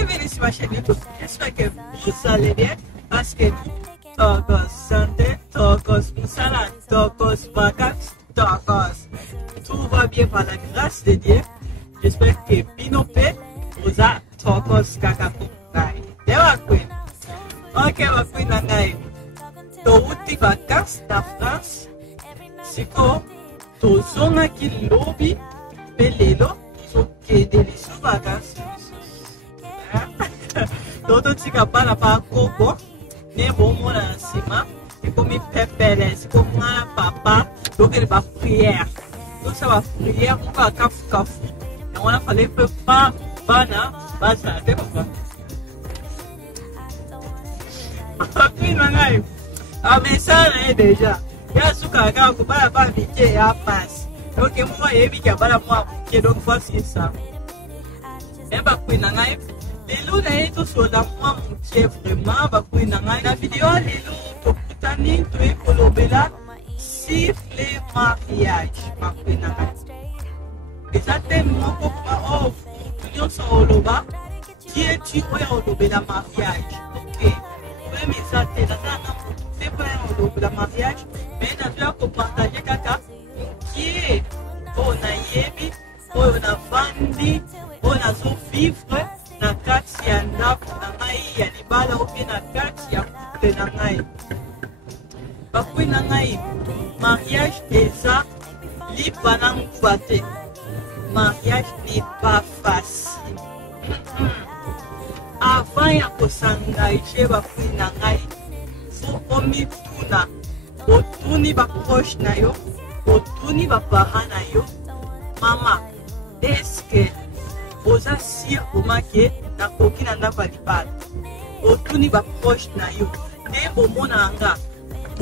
Bienvenue sur ma chaîne YouTube. J'espère que vous allez bien parce que nous, tokos santé, tokos musala, tokos vacances, tokos. Tout va bien par la grâce de Dieu. J'espère que Binopé vous a tokos kakapo. Ok, ma queen nangai. To uti vacances na France. Siko to zona ki lobby belelo so que delícia vacances. Todo tika bala pa koko ne bo mona cima e comme pepele se comme papa donc ele va prière donc ça va prière on va kafu et on a fallu pas bana basa te papa puis nanai a message déjà ya suka ka ko bala pa vite ya passe donc moi yebi ka bala moi que donc voici ça et ba puis nanai lelo na yetu soda mwa mukie vraiment bakui na ngai na video lelo tokutani toekolobela sur les mariages bakui na ngai eza te moko kuma o nyonso oloba qui es-tu oyo olobela mariage ok même eza te naza na motu te mpo ya olobela mariage mais nazoya kopartage kaka mukie oyo nayebi oyo navandi oyo nazovivre na kati ya ndako na ngai ya libala ope na kati ya couple na ngai bakui na ngai mariage eza lipa na nguba te mariage n'est pas facile avant ya kosangaje bakui na ngai fo omituna otuni baproche na yo otuni baparent na yo mama eske oza sir omake nakoki na ndako ya libala otuni baproche na yo nde bomona nga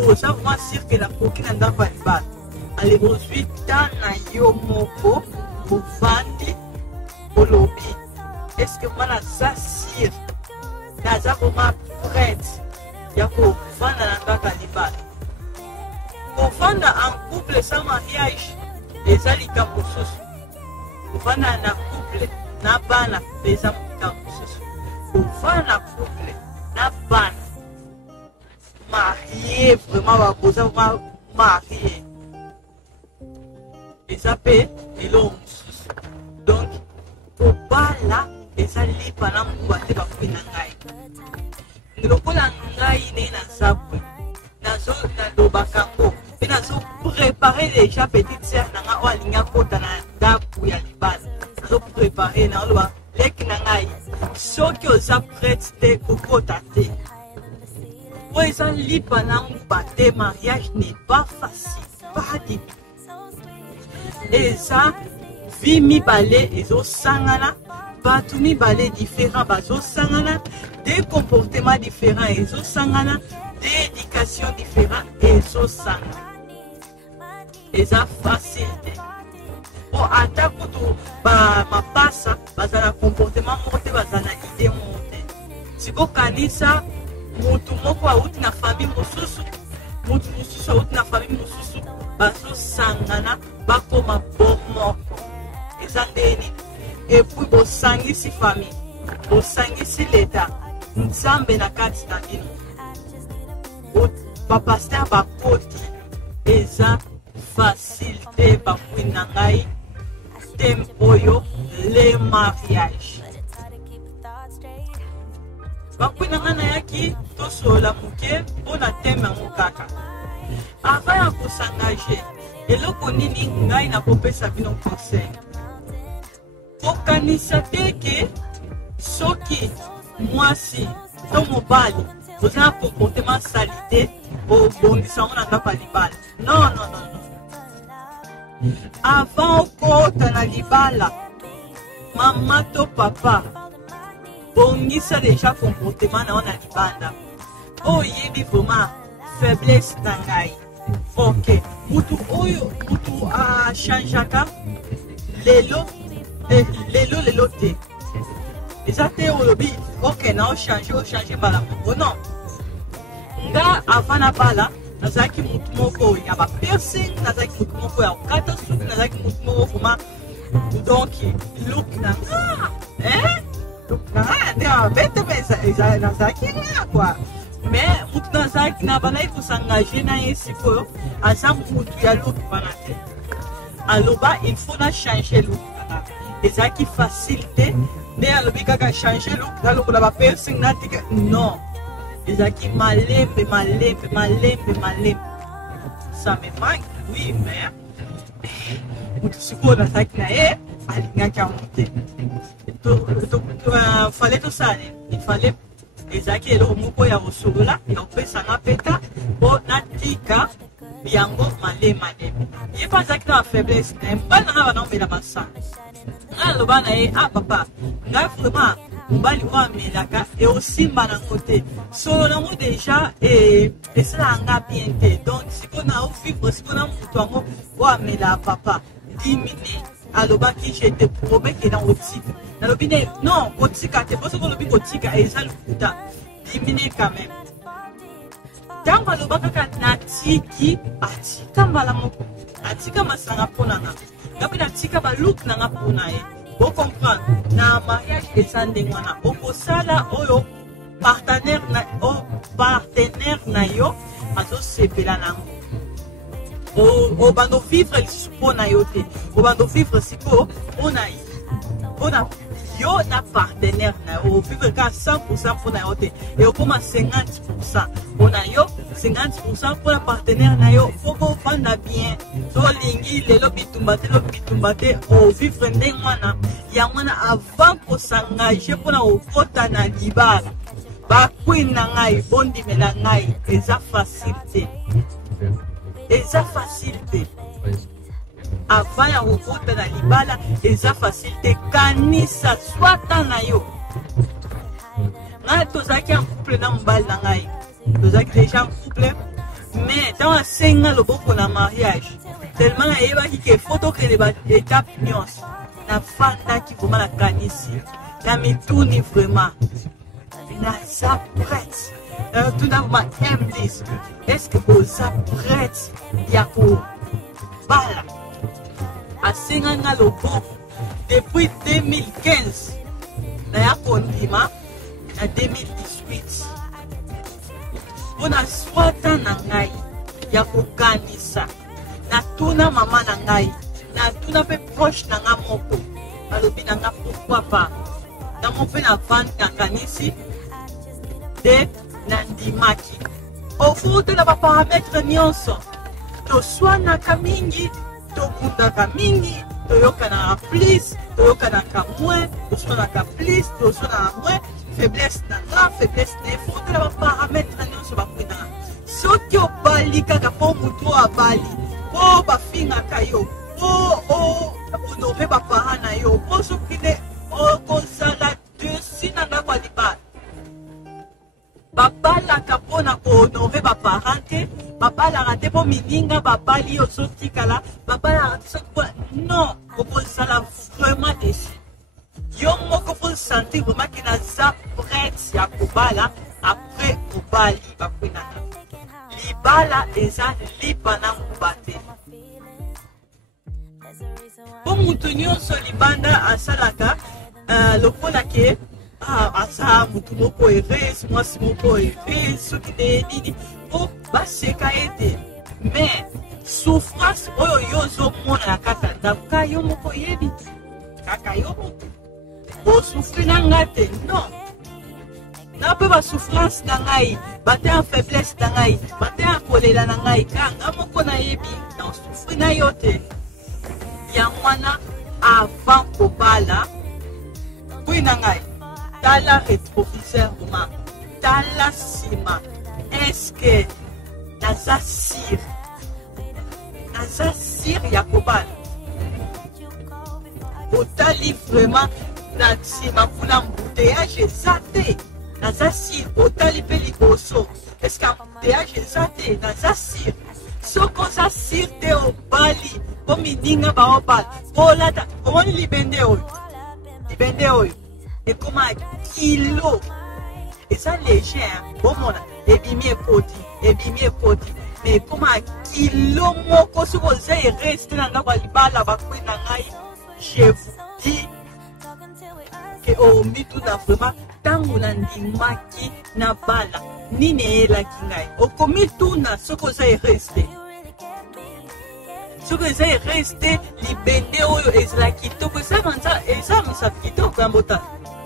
oza vraimen sir ke nakoki na ndako ya libala ale bozwi tan na yo moko bovandi olobi eske nga naza sir naza vraimen prête ya kovanda na ndako ya libala kovanda en couple sans mariage eza likambo mosusu kovanda na couple na bana peza muka mosusu kovanda couple na bana marié vraiment bakoza marié eza mpe eloko mosusu donc kobala eza lipa na nguba te bakui na ngai lokola ngai ne naza bwe nalobaka ngo mpe nazoprépare déjà petite sœur na ngai oyo alingi akota na ndako ya libala préparer na oloba leki na ngai soki oza prête te kokota te po eza lipa na nguba te mariage n'est pas facile pas du tout eza vi mibale ezosangana bato mibale différent bazosangana des comportements différents ezosangana des éducations différents ezosangana eza facile te po ata kutu mapasa baza na comportement moko te baza na ide moko te sikokanisa mutu moko auti na famille mosusu mutu mosusu auti na famille mosusu bazosangana bakoma bo moko eza ndeni epuis bosangisi famille bosangisi leta nzambe na kati na bino bapaster bakoti eza facile te bakui na ngai tempoyo le mariage bakui na ngai nayaki tosola moke mpona teme yango kaka avant ya kosangaje eloko nini ngai nakopesa bino conseil kokanisa te ke soki mwasi to mobali oza na comportement salite obongisa yango na ndako ya libala non avant okota na libala mama to papa bongisa déjà comportement na yo na libanda oyebi vraiment faiblesse na ngai ok mutu oyo mutu achangeaka lelo te eza te olobi ok na ochange mbala moko non nga avant na bala nazalaki mutu moko ya bapiercing nazalaki mutu moko ya kokata suki nazalaki mutu moko vraimen donc look na nga nde ça bête mais ça qui est quoi. Mais maintenant ça qui n'a pas là il faut s'engager dans ici pour ensemble pour tout à l'autre banate. Alors bah il faut changer l'autre. Et ça qui facilite mais alors bien qu'à changer l'autre alors qu'on va personne n'a dit que non. Et ça qui malem. Ça me manque oui mais pour tout ce qu'on a ça qui est alinha qui a monté. Fallait tout ça il fallait ezaki eloko moko ya kosokola ya kopesanga peta mpo natika yango malema ye mpe azalaki na bafaiblesse na ye mobali na nga banaomela masanga ngai aloba na ye ah papa ngai vraiment mobali oyo amelaka eosimba nango te solo nango deja esalanga bien te donc sikoyo na ovivre sikoyo na moto yango oyo amela papa dimine alobaki je te promets que dans otika nalobi ne non otika te po soki olobi kotika eza lokuta dimine quand même ntango aloba kaka natiki atika mbala moko atika masanga mpo na nga nga mpe natika baluki na nga mpo na ye ocomprendre na mariage eza ndenge wana okosala oyo partenaire na yo azosepela nango obando vivre lisusu mpo na yo te obando vivre sikoyo mpo na yo na partenaire na yo ovivre ka 100% mpo na yo te eokoma 50% mpo na yo 50% mpo na partenaire na yo fo kovanda bien so olingi lelo bitumba te ovivre ndenge wana yango wana avant kosengage mpo na kokota na libala bakwini na ngai bondimela ngai eza facile te eza facile te avant ya kokota na libala eza facile te kanisa swata na yo ngai tozalaki en couple na mobali na ngai tozalaki déjà en couple mais ntango asenga loboko na mariage tellement nayebaki ke fo tokende baétape nyonso nafandaki vraimen na kanisi na mituni vraiment naza prête tuna ma M10 est-ce que oza prête ya kobala asenga nga loboko depuis 2015 naya kondima na 2018 mpona swata na ngai ya kokanisa natuna mama na ngai natuna mpe proche na nga moko balobi na nga pourquoi pas ntango mpe na vandi nakanisi te nandimaki ofutela baparametre nyonso toswanaka mingi tokundaka mingi toyokanaka plus toyokanaka moins toswanaka plus toswanaka moins faiblesse na nga faiblesse na efutela baparametre nyonso bakwinaka soki obali kaka mpo motu abali mpo bafingaka yo mpo honore bapara na yo mpo soki nde okozala desi na ndako ya libala babalaka mpona kohonore baparent te babalaka te mpo mininga babali yo ozotikala babalaka te soki mpo non okozala vraiment desi yo moko mpo sentir vraiment ke naza prête ya kobala après kobali bakwinaka libala eza lipa na nguba te mpo motu nyonso libanda asalaka lokola ke aza motu moko heureuse mwasi moko heureuse soki nde nini mpo baseka ye te mais souffrance oyo yo ozomona na kaka ndako ka yo moko yebi kaka yo moko osouffri na nga te non na mpe basouffrance na ngai bate en faiblesse na ngai bate en kolela na ngai ka nga moko nayebi na osouffri na yo te yango wana avant kobala kwi na ngai tala rétroviseur ma tala nsima eske naza sire ya kobala otali vraiment na nsima mpona mbuteyage eza te naza sire otali mpe liboso eske ambuteyage eza te naza sire soki oza sire te obali mpo mininga baobala mpo olata omoni libende oyo ekoma kilo eza léger bomona ebimi ekoti me ekoma kilo moko soki oza ereste na ndako ya libala bakwi na ngai je vous dis ke omituna vraiment ntango nandimaki na bala nini eyelaki ngai okomituna soki oza ereste soki eza ereste libende oyo ezala kitoko eza misapi kitoko ya mbota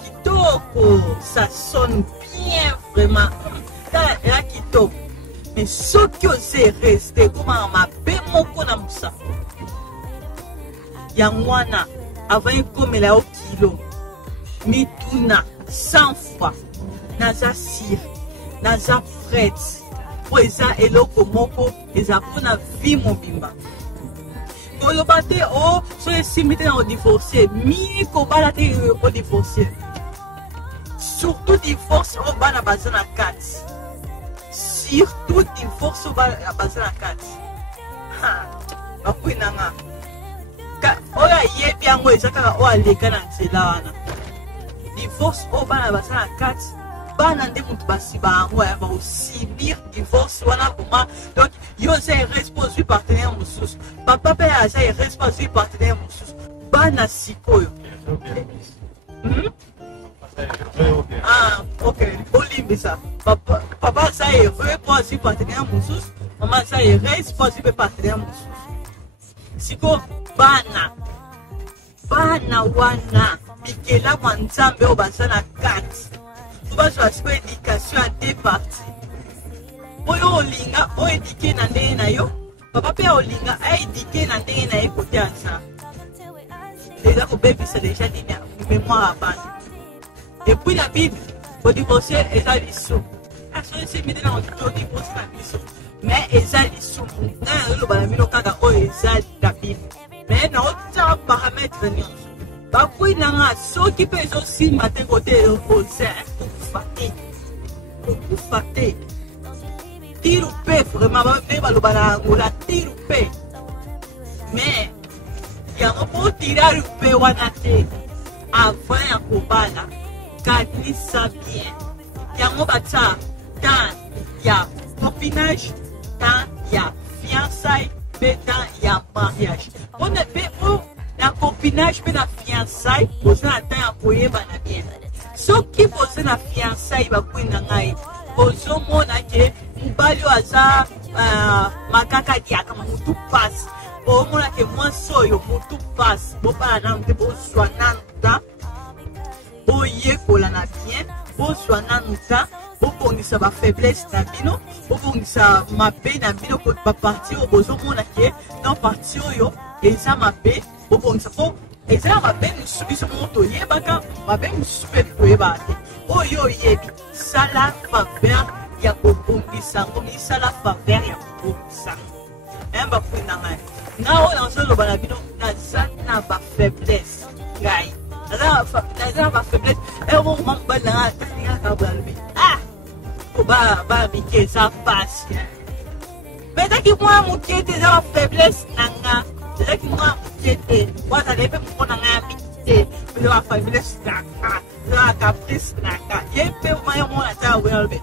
kitoko ça sonne bien vraiment eza kitoko mais soki oza ereste ekomaka mabe moko na mosapi yango wana avant ekomela yo kilo mituna 100 fois naza sire naza prête po eza eloko moko eza mpona vie mobimba koloba te o so esimbi te na odivorce mingi kobala te odivorce surtout divorce oyo bana baza na kati surtout divorce oyo bana baza na kati bakwi nanga oyo ayebi yango eza kaka oyo aleka na nzela wana divorce oyo bana baza na kati bana nde moto basiba yango ya baosibir divorce wana koma donc yo oza erese mpo ozwi partenaire mosusu papa mpe aza erese mpo azwi partenaire mosusu bana sikoyo ok olimbisa papa aza heureux mpo azwi partenaire mosusu mama aza erese mpo azwi mpe partenaire mosusu sikoyo bana wana mikela mwa nzambe oyo baza na kati bazwa sikoyo éducation ya deux parties oyo olinga oédike na ndenge na yo papa mpe olinga aédike na ndenge na ye kote ya nzambe eza kobebisa deja nini ya mémoire ya bana epuis na bible kodivorce eza lisumu asoesimide na kodivorce na biso mais eza lisumu ngai oloba na bino kaka oyo eza na bible mais naotya parametre nyonso bakwi nanga soki mpe ezosimba te kote oza okufa te tiru mpe vraiment babe baloba na yangola tiru mpe mais yango mpo tiraru mpe wana te avant ya kobala kanisa bien yango batia temps ya copinage temps ya fiançailles mpe temps ya mariage mpona mpe o na copinage mpe na fiançailles boza na temps ya koyebana bien soki boza na fiançailles bakwi na ngai ozomona ke mobali oyo aza makaka diaka motu pasi omona ke mwasi oyo motu pasi bobala nanu te bozwa nanu ta boyekola na bien bozwa nanu ta bobongisa bafaiblesse na bino bobongisa mabe na bino baparti oyo bozomona ke na parti oyo eza mabe bobongisa mpo eza mabe mosusu biso moko toyebaka mabe mosusu mpe toyebaka te oyo oyebi sala faveur ya kobongisa yango misala faveur ya kobongisa yango bakwi na ngai nga oyo nazoloba na bino naza na bafaiblesse ngai naza na bafaiblesse ekokoma mobali na ngai atalingaka balobi koba mike eza pasi ezaki mwa moke te eza bafaiblesse na nga ezaki mwa moke te wazala epe moko na ngai ya miki te eza bafaiblesse na nga eza bacaprice na nga ye mpe mayo mona ta wena lobi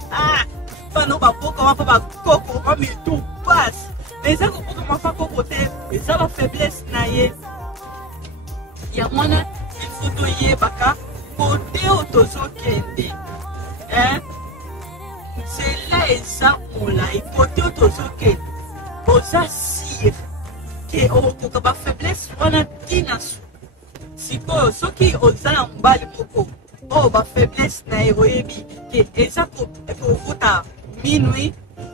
bano babokama mpo bakoko bamitu pasi eza kobokama mpa koko te eza bafaiblesse na ye ya mwana ilfo toyebaka kote oyo tozokende nzela eza molai kote oyo tozokende oza sire ke okoka bafaiblesse wana ntina su sikoyo soki oza na mobali moko oyo bafaiblesse na ye oyebi ke eza kokota minui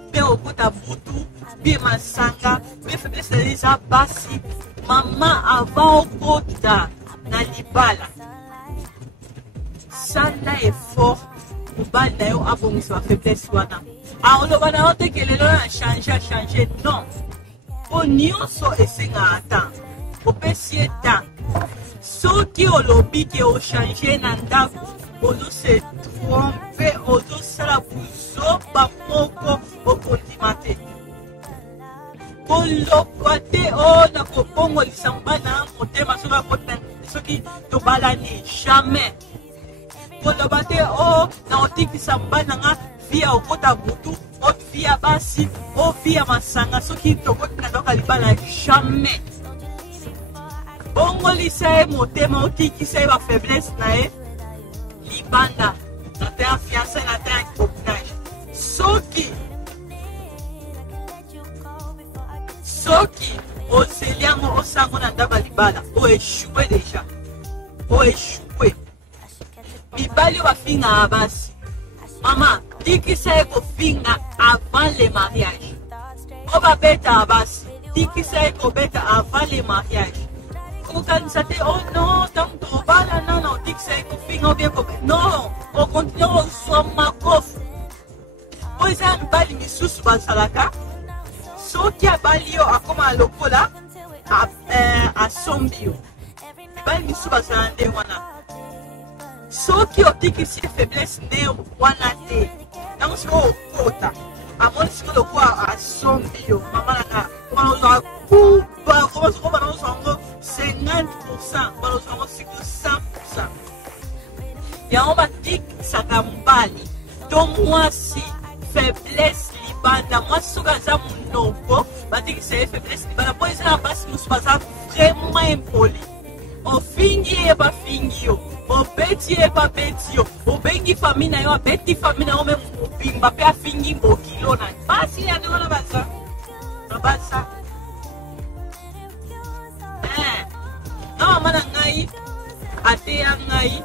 mpe okota butu mpe masanga mpe faiblesse na ye eza basi mama avant okota na libala sala effort mobali na yo abongisa bafaiblesse wana aoloba na yo teke lelo na change non po nyonso esengaka temps opesi ye temps soki olobi ke ochange na ndako ozose trompe ozosala buzoba moko okondima te koloba te o na kobongolisa mobali na motema soki tobalani jamais koloba te o na otikisa mobali nanga via okota butu o via basi o via masanga soki tokoti na ndoka libala jamais bongolisa ye motema otikisa ye bafaiblesse na ye libanda Balio va finga abasi. Maman, dis que c'est qu'on finga avant le mariage. On va bêta abasi. Dis que c'est qu'on bêta avant le mariage. Quand ça te oh non, donc tu vas là, non, non, dis que c'est qu'on finga bien qu'on bêta. Non, on continue, on soit ma coffre. Moi, j'ai un bali missus basalaka. So qui a balio a comme un locola à sombio. Bali missus basalande wana. So qui a dit que c'est faiblesse né wana te. Donc c'est au quota. À mon si le quoi à sombio. Maman là, on a coupa, on a 50%, on a 100%. Et on va dire que ça t'a mbali. Donc moi si faiblesse libanda, moi si je suis mon novo, je dis que c'est faiblesse libanda. Pour ça, nous sommes vraiment impolis. On finit et pas finit. On bêtit et pas bêtit. On bêtit famille, on bêtit famille, on même on peut finir au kilo. Pas si il y a de la base. La base. Non, manangai, ateangai.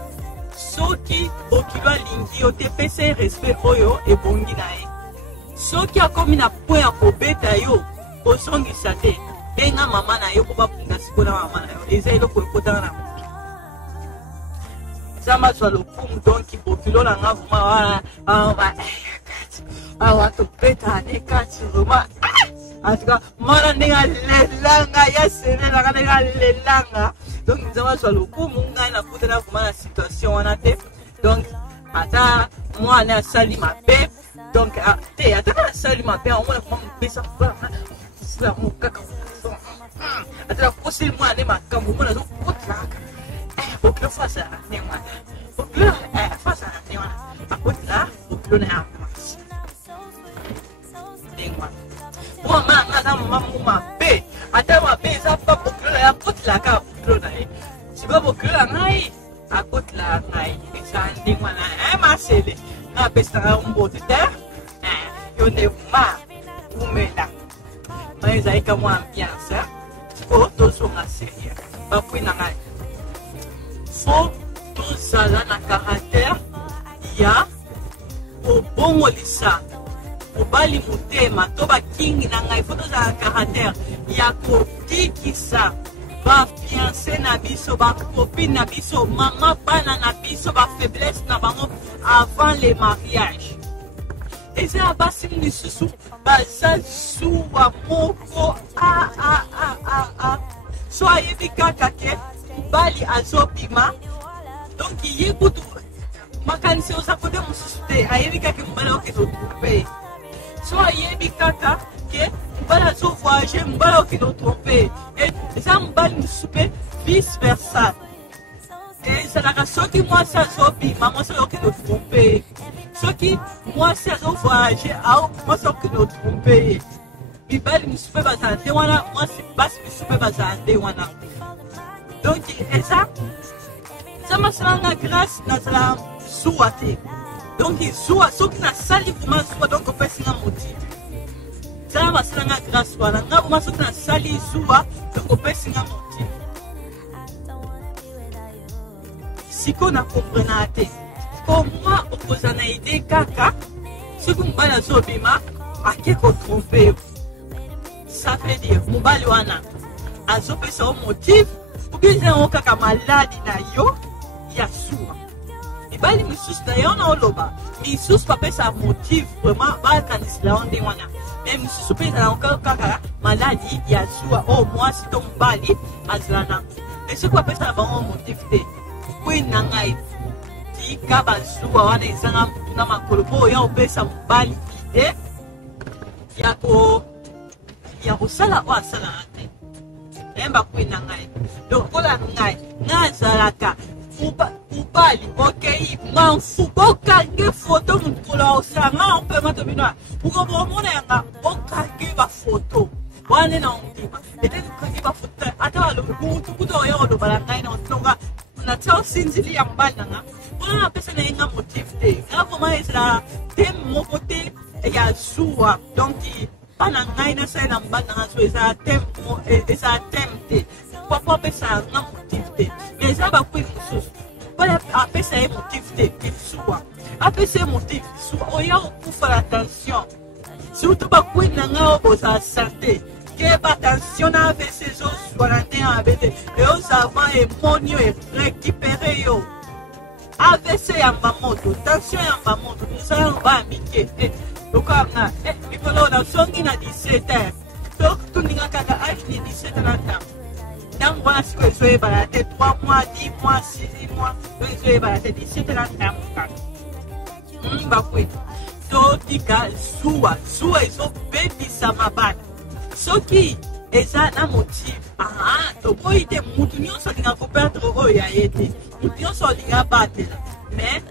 Soki okilwa lingi o TPC respect oyo e bongi na e. Soki akomi na point ya kobeta yo osongisa te benga mama na yo po bapunga sikola mama na yo eza eloko ekotanga na moki. Zamba zwa lokumu donki bokilo na nga vuma wana awa tobeta ne kati vuma atika mwana ndenga lelanga ya senelanga ndenga lelanga. Donc nous avons sur le coup, mon gars n'a pas vraiment la situation on a fait. Donc attends, moi on a sali ma paix. Donc attends la sali ma paix, on va comment me ça faire mon caca. Attends poser moi les ma cam, on a donc là. Faut que fasse ça, né moi. Faut que fasse ça, né moi. À côté là, faut que l'on ait un né moi. Moi maman paix. Attends ma paix ça pas pour que la côte là ka. Si vous avez à côté là, ça dit moi là, ma chérie, na pesta un beau de terre, yo ne ma, ou me là. Mais ça est comme ambiance, faut tous sur la série. Pas pour na faut tous ça là na caractère, ya, au bon lisa, au bali mutema, toba king na ngai, faut tous ça na caractère, ya ko tiki ça. Ba fiancé na biso, ba copine na biso, maman bana na biso, ba faiblesse na bango avant le mariage. Et c'est à bas sim ni susu, ba sa suwa moko soyez bikaka ke bali azobima. Donc il kutu makanisi osakode mususu te ayebika ke mbala oke to tromper. Soyez bikaka ke mbala zo voyager mbala oke to tromper. Et ça mbala musupe vice versa. Et ça la raison qui moi ça zobima moi ça oke to tromper. Ce qui moi ça zo voyager moi ça oke to tromper. Bibali musupe bazande wana moi c'est pas musupe bazande wana. Donc et ça m'a salanga grâce na sala suate. Donc il soa so qui na sali kuma soa donc on peut singa motif. Ça m'a salanga grâce wana na kuma so na sali soa donc on peut singa motif. Si qu'on a compris na te. Comment opposer na idée kaka ce qu'on va na zobima a quelque tromper. Ça veut dire mobali wana azope so motif ou bien on kaka maladi na yo ya soa. Ibali misusu na yo na oloba. Misusu pape sa motif vraiment ba kanisla onde wana. Mais misusu pe na kaka maladi ya soa. Oh moi si ton bali azlana. Et ce quoi pape sa ba motif te. Oui na ngai. Ti ka ba soa wana izanga na makolo po ya opesa mbali eh ya ko sala wa sala ate. Emba kwina ngai. Lokola ngai nazalaka ubali okay manfuboka nge photo mukula osanga on peut binoa uko bomona yanga okage ba photo wane na ontima ete kage ba photo ata lo kutu kuto yo lo balanga na ontonga na tao sinzili ya mbana nga ona pesa na nga motif te ngako maisla tem mokote ya suwa donc pana ngai na sa na mbana nga so esa tem te papa pesa nga motif te mais ça ba kwini susu mobali apesa ye motif te esuwa apesa ye motif suwa oya okufa la tension surtout bakwini na ngai oyo bozala sante ke batension na avc ezozwa na ndenge mabe te eozava emoni yo erécupere yo AVC yamba moto tension yamba moto misala loba ya mike lokanga mikolo na songi na 17h toninga kaka age ni 17 na ntango ntango wana siko ezoyebala te 3 mois 10 mois 6 mois ezoyebala te 17 na ntango kaka bakwe totika zuwa ezobebisa mabana soki eza na motive tokoyi te mutu nyonso alinga koperdre oyo ya ye te mutu nyonso alinga batela mais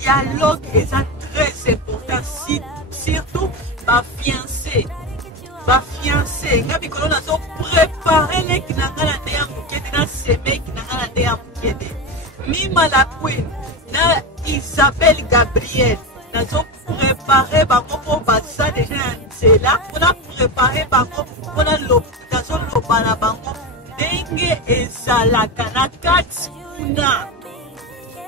dialogue eza très important surtout bafiancé nga mikolo nazo prépare leki na nga na nde ya moke te na semeki na nga na nde ya moke te Mima la Queen na Isabelle Gabriel nazo prépare bango mpo baza deja na nzela mpona prépare bango mpona nazo loba na bango ndenge ezalaka na kati kuna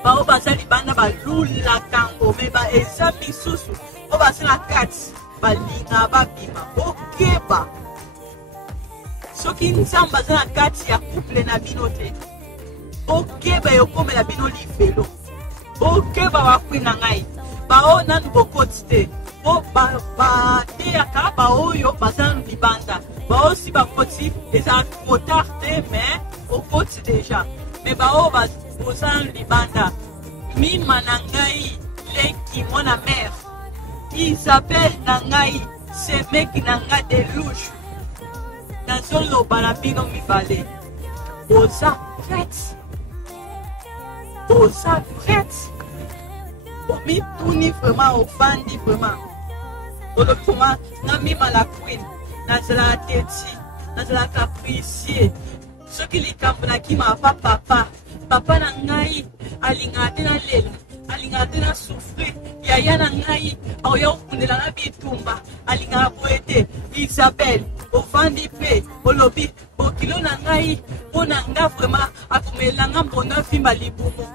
bao baza libanda balulaka ngo me eza misusu o baza na kati balinga babima okeba soki nzambe aza na kati ya couple na bino te okeba ekomela bino lifelo okeba bakwi na ngai bao nanu bokoti te po bateyaka baoyo baza nanu libanda baosi bakoti eza kotard te mais okoti deja me bao boza nanu libanda mima na ngai leki mwana mare Isabelle na ngai semeki na ngai deluge nazoloba na bino mibale oza prête omituni vraiment ofandi vraiment olobi vraiment na mima la Queen nazalaka teti nazalaka apprécié soki likambo nakimaka papa na ngai alingaka te nalela alingaka te na souffrir yaya na ngai aoya kokundelanga bitumba alingaka boye te Isabelle ofandi mpe olobi bokilo na ngai mpo na nga vraiment akomelanga mpona fimba libumu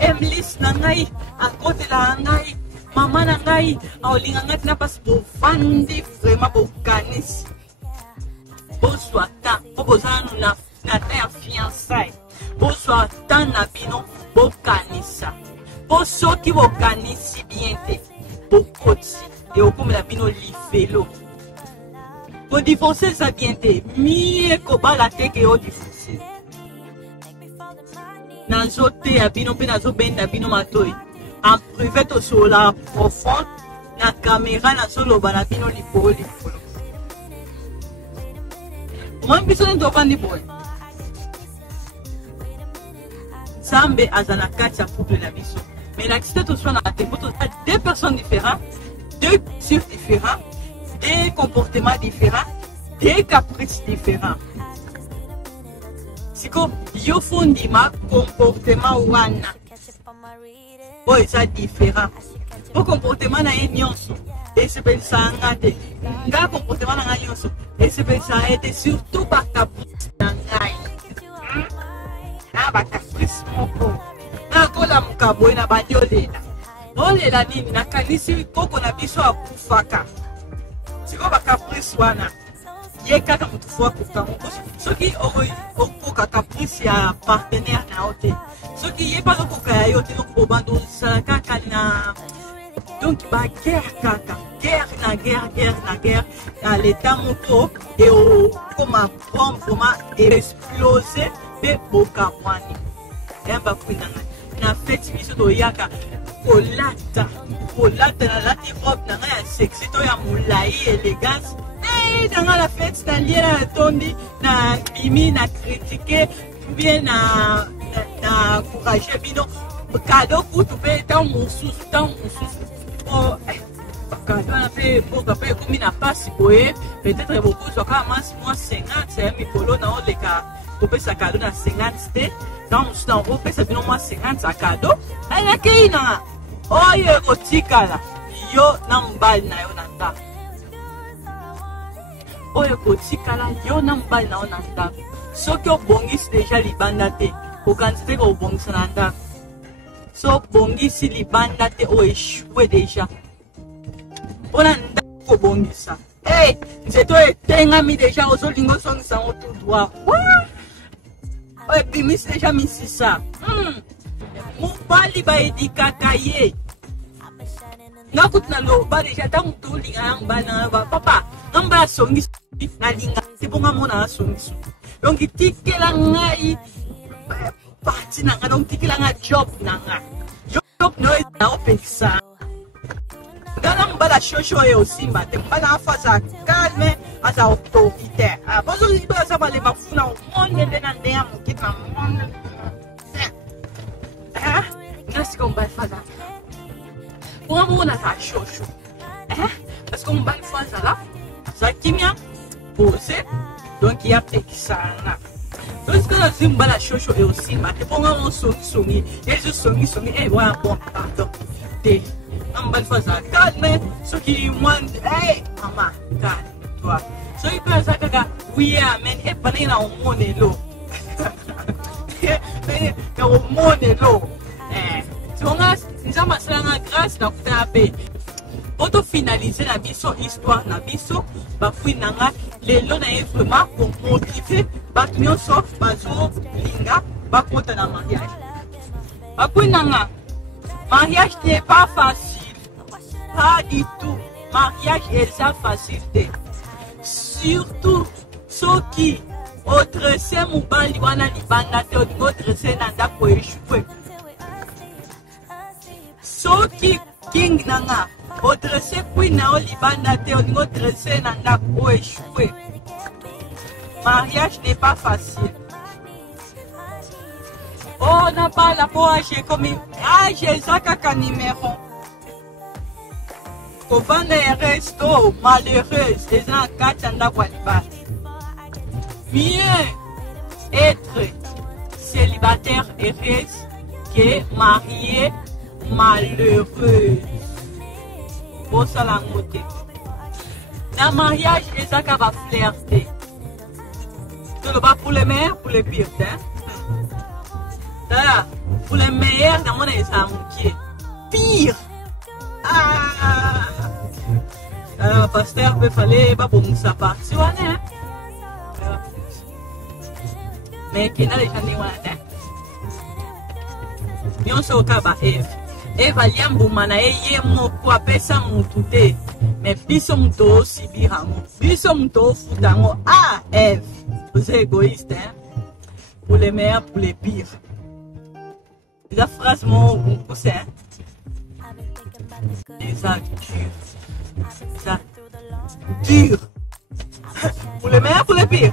Emlis na ngai akotelaka ngai mama na ngai aolinga ngai tina mpasi bofandi vraiment bokanisi bozwa ta mpo boza nanu na ta ya fiançaille bozwa ta na bino bokanisa po soki bokanisi bien te bokoti eokomela bino lifelo kodivorce eza bien te mie kobala teke odivorce nazoteya bino mpe nazobenda bino matoi en privé tosolola profonde na kamera nazoloba na bino likolo omoni biso nde tofandi boye nzambe aza na kati ya couple na biso mais nakisi te toswana na te mpo toza deux personnes différentes deux cultures différentes des comportements différents des caprices différents siko yo fo ndima comportement wana oyo eza différent po comportement na ye nyonso esepelisaka nga te nga comportement na nga nyonso esepelisaka ye te surtout bacaprice na ngai na bacaprice moko nakolamuka boye na bandi olela nini nakanisi koko na biso akufaka siko bacaprice wana ye kaka motu fo akufa moko soki okoka caprice ya partenaire na yo te soki ye mpa okoka ya yo te nokobanda osala kaka na donc baguerre kaka guerre na guerre na leta moko eokoma bombe vraimen eexplose mpe bokamwani yamba kwinanga na feti biso toyaka kolata nalati robe na ngai ya sexy to ya molai élégance nanga la fete nalie na tondi na bimi na critiquer bien na encourager bino kado kutu mpe ntango mosusu bakado wana mpe mboka mpe ekomi na pasi boye peut-être bokozwaka masi mwa 50 ya mikolo na oleka kopesa kado na 50 te ntango mosusu na okopesa bino mwa 50 ya kado ayakei na oyo ekotikala yo na mobali na yo na ndako oyo ekotikala yo na mobali na yo na ndako soki obongisi deja libanda te quantité que bon sananda. So bongi si libanda te o échoué déjà. On a ko bongi ça. Hey, c'est toi tenga mi déjà aux lingo song sans tout droit. Ouais, puis mis déjà mis ça. Mubali ba edika kaye. Nakut na lo ba déjà ta mutu linga ba na ba papa. Ngamba songi na linga te bonga mona songi. Donc tikela ngai parti na nga donc tikela nga job na nga. Job no is na opesa. Ngana mbala shosho e osimba te mbala faza calme asa autoritaire. Ah bonzo liba sa bale mafuna monde de na ndea mukita monde. Nasi ko mbala faza. Pour moi na ta shosho. Parce qu'on mbala faza là. Ça kimia posé donc il y a pekisana. Donc ce que la zimba la shosho e osimba te ponga mon songi et je songi et voilà bon pardon. Ambal faza calme ce qui moi hey maman calme-toi so il peut ça kaka oui amen et pas na o monelo na o monelo tonga nzamba sala grâce na kutape auto finaliser la biso histoire na biso ba fui nanga lelo na est vraiment pour motiver ba nyonso bazo linga ba kota na mariage ba fui nanga mariage n'est pas facile. Pas du tout. Mariage est ça facile. Surtout ceux qui ont dressé mon bali wana libanda te ont dressé nanda ko échoué. Ceux qui king nanga ont dressé queen na libanda te ont dressé nanda ko échoué. Mariage n'est pas facile. Oh, n'a pas la poche comme j'ai ça kaka numéro. Vendre un resto malheureux, les gens mieux être célibataire heureuse que marié malheureux. Pour ça la moté. Dans le mariage, les gens qui vont flirter. C'est pas pour les meilleurs, pour les pires. Pour les meilleurs, dans mon exemple, pire. Pasteur peut fallait pas pour ça partir mais qui n'a les gens ni voilà mais on se occupe Eve aliambu mana eye moko apesa mutu te mais biso mutu osibiramo biso mutu ofutango Eve vous êtes égoïste hein pour les meilleurs pour les pires la phrase mon poussé les actes ça dur pour les meilleurs pour les pires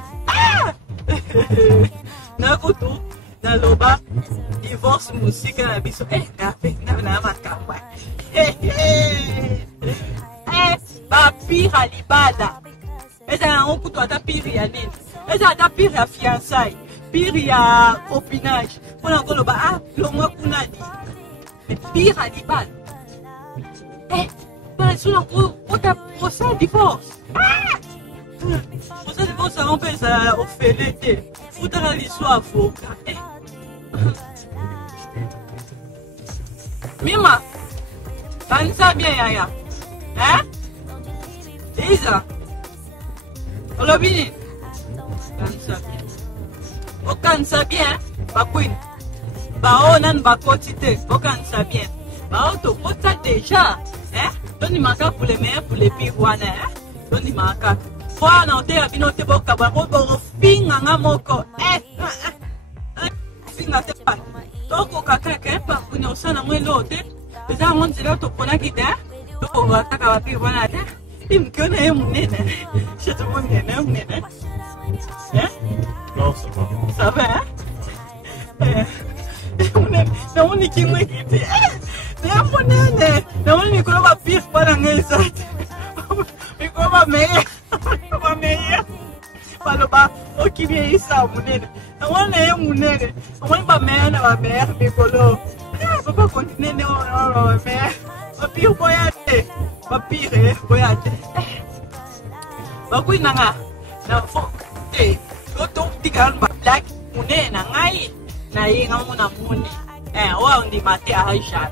nakutu naloba divorce musique na biso na makamba ba pire à libada eza on kutu ata pire ya nini eza ata pire ya fiançailles pire ya copinage pona koloba longwa kuna di mais pire à libada sono outra procès divorce. Procès divorce on peut ça offrir foutre la l'histoire faux. Mima, dansa bien yaya. Hein? Isa. Olobini. Dansa bien. Okansa bien, ba queen. Ba onan ba quantité, okansa bien. Ba auto kota déjà. Hein? Doni maka pour les meilleurs pour les pires wana hein? Doni maka. Kwa na ote abino te boka ba ko finga ngamoko. Finga te pa. Toko kaka ke pa kunya usana mwelo te. Eza ngonzi leo to pona kite. Toko wataka ba pire wana te. Imkona ye munene. Sheto munene munene. Hein? Non, ça va. Ça va hein? Na uni kimwe kite. Na munene. Na uni ko ba pire para ngeza. Iko ba meya. Ba meya. Baloba okibye isa munene. Na wana ye munene. Omwe ba meya na ba meya bikolo. Papa continue ne o meya. Ba pire boyate. Ba pire boyate. Ba kuinanga. Na fo. Toto tikan ba black munene na ngai. na ye nga mona moni wa ndi mate a haja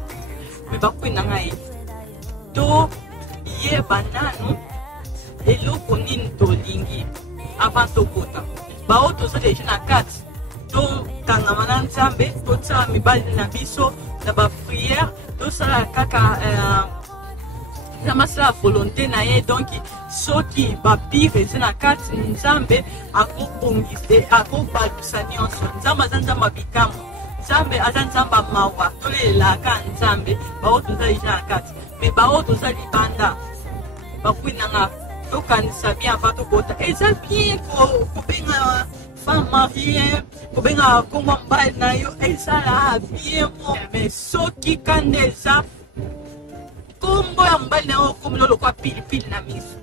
me bakwina ngai to ye banano eloko nini tolingi avant tokota bao toza deja na kati tokangama na nzambe totsala mibali na biso na bapriere tosala kaka na masala volonté na ye donc soki bapire eza na kati nzambe akobongise akobalusa nyonso nzambe aza nzambe abikamu nzambe aza nzambe amawa tolelelaka nzambe bao toza deja na kati me bao toza libanda bakwinanga tokanisa bien avant tokota eza bien kobenga femme mariée kobenga kombo mbali na yo ezala bien mais soki kande eza kombo ya mbali na yo kombo lokwa pilipili na miso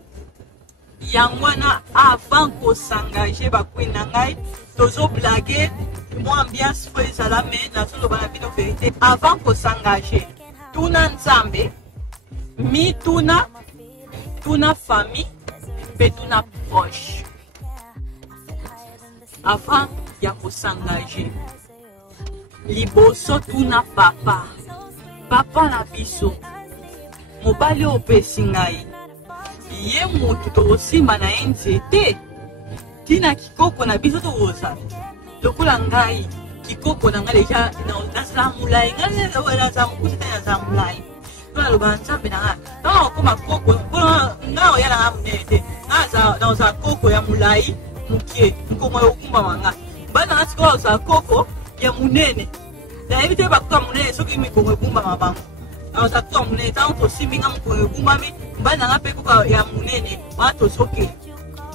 yango wana avant kosengage bakwina ngai tozoblage mwa ambiance fo ezala me nazoloba na bino verité avant kosengage tuna nzambe mituna tuna famille mpe tuna proche avant ya kosengage liboso tuna papa na biso mobali opesi ngai ye motu tokosimba na ye nzete tina kikoko na biso tokozala lokola ngai kikoko na ngai deja naza molai ngai naza mokusi te naza molai naloba nzambe na ngai ntango okoma koko mpona ngai oya na ngai monene te ngai naozala koko ya molai mokie nkongo ya okumbama ngai mbali na ngai sikoyo ozala koko ya monene nayebi te bakoka monene soki mikongo ekumbama bango aza kuka monene ntango tosimbi nga mokongo ekumbami mbali na nga mpe koka ya monene wana tozoke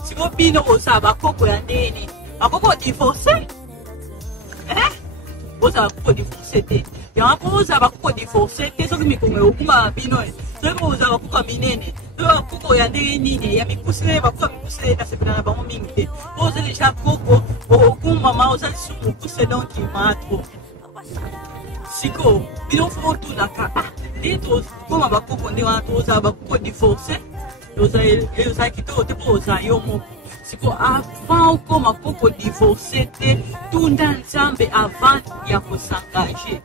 siko bino ozala bakoko ya ndeni bakoko divorce ozala bakoko divorce te yango mpo ozala bakoko divorce te soki mikongo ekumbama bino soki ozala bakoko minene soki bakoko ya ndenge nini ya mikusile bakoko mikusile nasepela na bango mingi te po oza deja koko okumbama oza lisu mokuse donc matro siko bino fo otunaka nde tokoma bakoko nde wana tozala bakoko divorce ozala kitoko te mpo ozala yo moko siko avant okoma koko divorce te tunda nzambe avant ya kosengage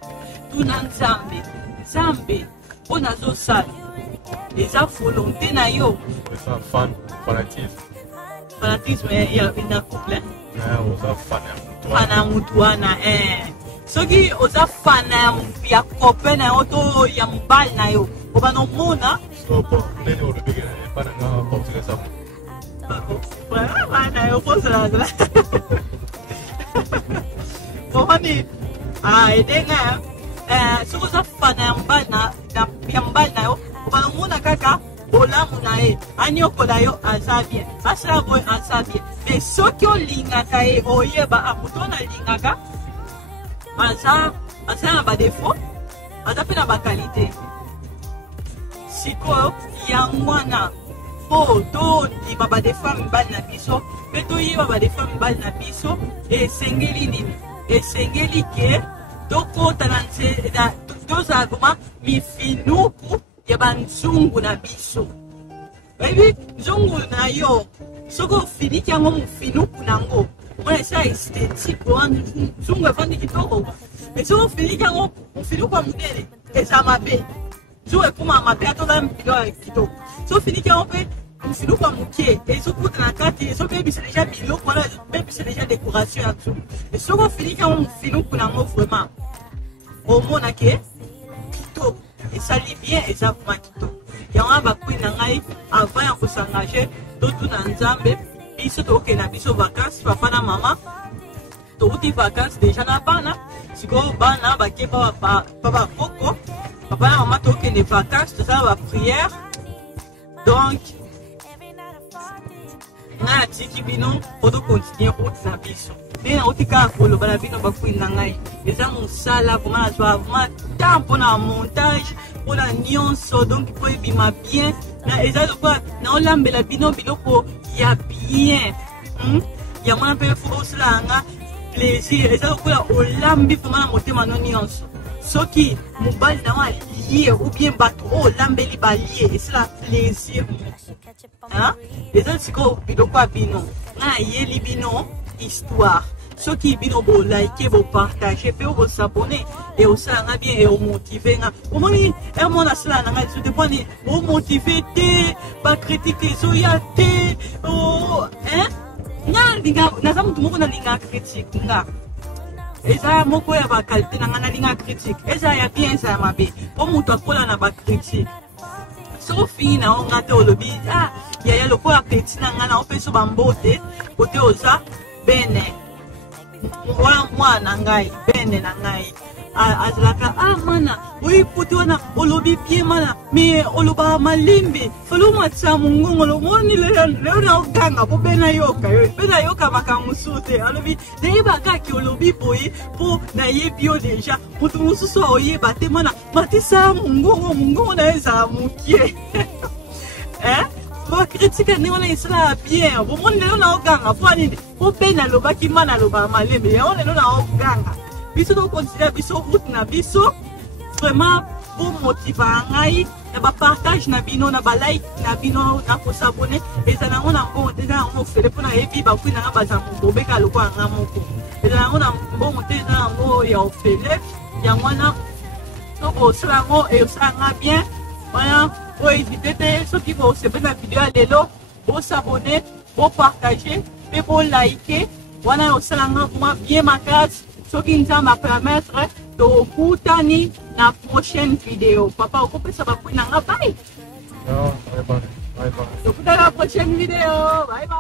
tuna nzambe mpo nazosala eza volonté na yo fanatisme na couple fana ya mutu wana soki oza fana ya copain na yo to ya mobali na yo obana omona bana yo kozala omoni edenga soki oza fana ya mobali na yo obana omona kaka olamu na ye anyokola yo aza bien asala boye aza bien mais soki olingaka ye oyeba moto wana alingaka aza na badefo aza mpe na bakalite sikoyo yango wana mpo tondima badefo ya mibali na biso mpe toyeba badefo ya mibali na biso esengeli nini esengeli ke tokota na tozala koma mifinuku ya banzungu na biso oyebi nzungu na yo soki ofiniki yango mofinuku nango mona esa esthétique wana nzungu efandi kitoko mais soki ofiniki yango mofinuku ya monene eza mabe nzungu ekoma mabe atoza bilo ya kitoko soki ofiniki yango mpe mofinuku ya mokie ezokuta na kati ezobebisa deja biloko wana ezobebisa deja décoration ya nzungu mais soki ofiniki yango mofinuku nango vraiment omonake kitoko esali bien eza vraiment kitoko yango wana bakwei na ngai avant ya kosengage totuna nzambe biso tokokende na biso vacances papa na mama touti vacances deja na bana sikoyo bana bakie pa bakoko papa na mama tokokende vacances tozala bapriere donc ngai atiki bino mpo tokontinue route na biso nde nauti kaka koloba na bino bakwei na ngai eza mosala vraimen nazwa vraimen temps mpona montage mpona nyonso donc mpo ebima bien eza lokola naolambela bino biloko ya bien ya mwana mpe fo osala nga plaisir eza lokola olambi vraimen na motema no nyonso soki mobali nango alie ou bien bato oyo olambeli balie esala plaisir eza sikoyo biloko ya bino ngai ayeli bino histoire ceux qui bino bo liker, bo partager, pe bo s'abonner et au ça nga bien et au motiver nga. Au moins et mon asla nga so de poni bo motiver te, ba critiquer so ya te. Oh, hein? Nga linga na zamu tumoko na linga critique nga. Eza moko ya ba qualité na nga na linga critique. Eza ya bien ça mabe. O mutu akola na ba critique. Sophie na on ngate olobi ah ya lokola petit na nga na on fait so bambote côté oza bene mwana ngai bene na ngai azalaka ah mana oui puti wana olobi pie mana me oloba malimbe falo matsa mungongo lo moni leo na oganga po bena yoka makamusute alobi deba kaki olobi boy po na yebio deja putu mususu oyeba te mana matisa mungongo na eza mukie hein ba critique ni wana isla bien bo moni leo na oganga po ani po bena loba ki mana loba malimbe ya wana leo na oganga biso do considérer biso route na biso vraiment pour motiver ngai na ba partage na bino na ba like na bino na ko s'abonner ezana ngona ngo tena ngo fele pona ebi ba kwina nga baza mbobeka loko anga moko ezana ngona mbongo tena ngo ya ofele ya ngwana to bo sala ngo e sanga bien voilà pour éviter ceux qui vont se faire la vidéo à lelo pour s'abonner pour partager et pour liker voilà au sala nga bien ma case ce qui nous va permettre de kutani na prochaine vidéo. Papa, on peut savoir pour n'a bye. Bye bye. Donc, dans la prochaine vidéo. Bye bye.